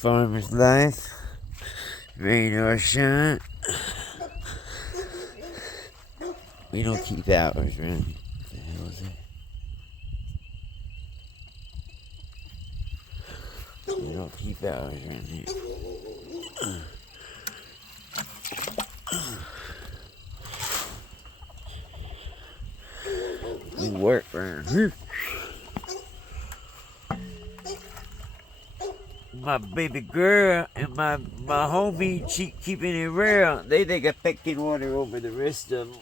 farmer's life. Rain or shine. We don't keep hours around here. What the hell is that? We don't keep hours around here. We work around here. My baby girl and my homie, she keeping it real. They think I pecking water over the rest of them.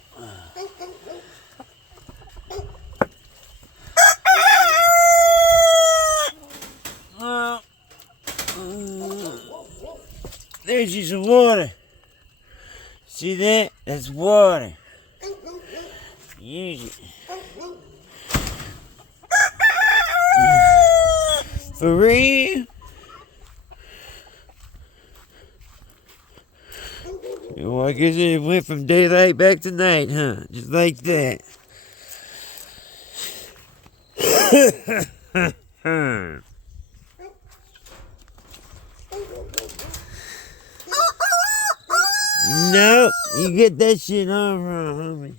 There's you some water. See that? That's water. Use it. For real? Well, I guess it went from daylight back to night, huh? Just like that. No, you get that shit on wrong, homie.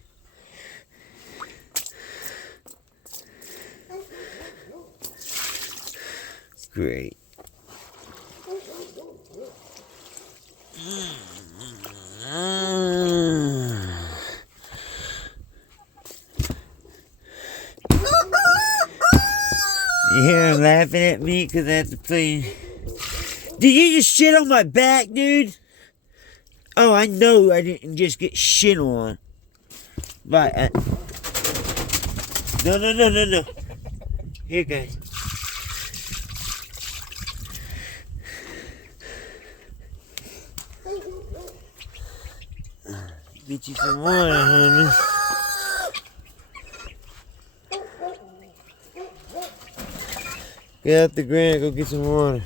Great. You hear him laughing at me because I have to play. Did you just shit on my back, dude? Oh, I know I didn't just get shit on. Right. No. Here, guys. Get you some water, honey. Get out the ground, go get some water.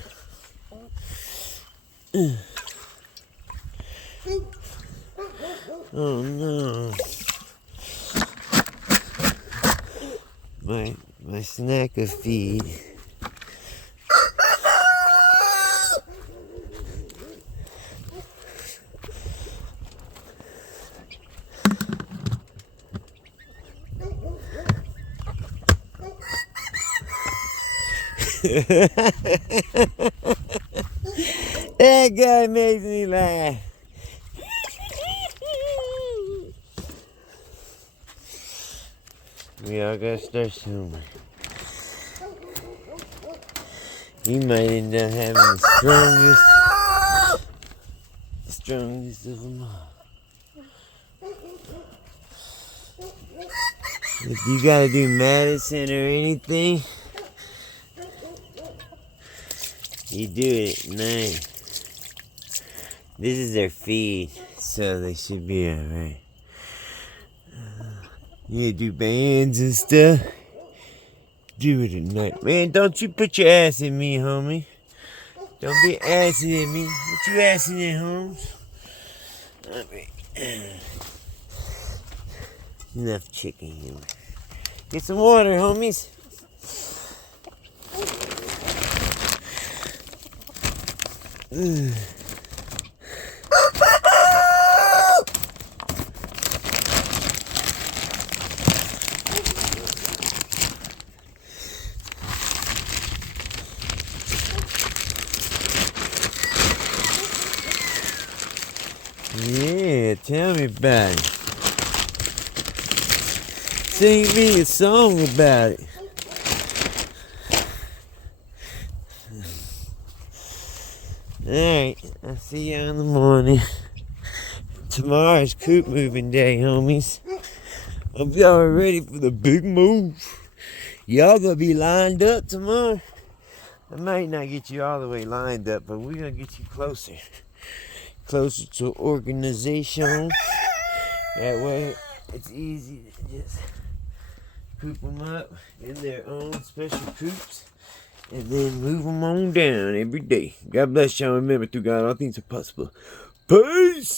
Oh no. My snack of feed. That guy makes me laugh. We all gotta start somewhere. He might end up having the strongest of them all. If you gotta do medicine or anything, you do it at night. This is their feed, so they should be alright. You do bands and stuff. Do it at night. Man, don't you put your ass in me, homie. Don't be assing at me. What you assing at, Holmes? Enough chicken here. Get some water, homies. Yeah, tell me about it. Sing me a song about it. Alright, I'll see you in the morning. Tomorrow's coop moving day, homies. Hope y'all are ready for the big move. Y'all gonna be lined up tomorrow. I might not get you all the way lined up, but we're gonna get you closer. Closer to organization. That way it's easy to just coop them up in their own special coops and then move them on down every day. God bless y'all. Remember, through God all things are possible. Peace!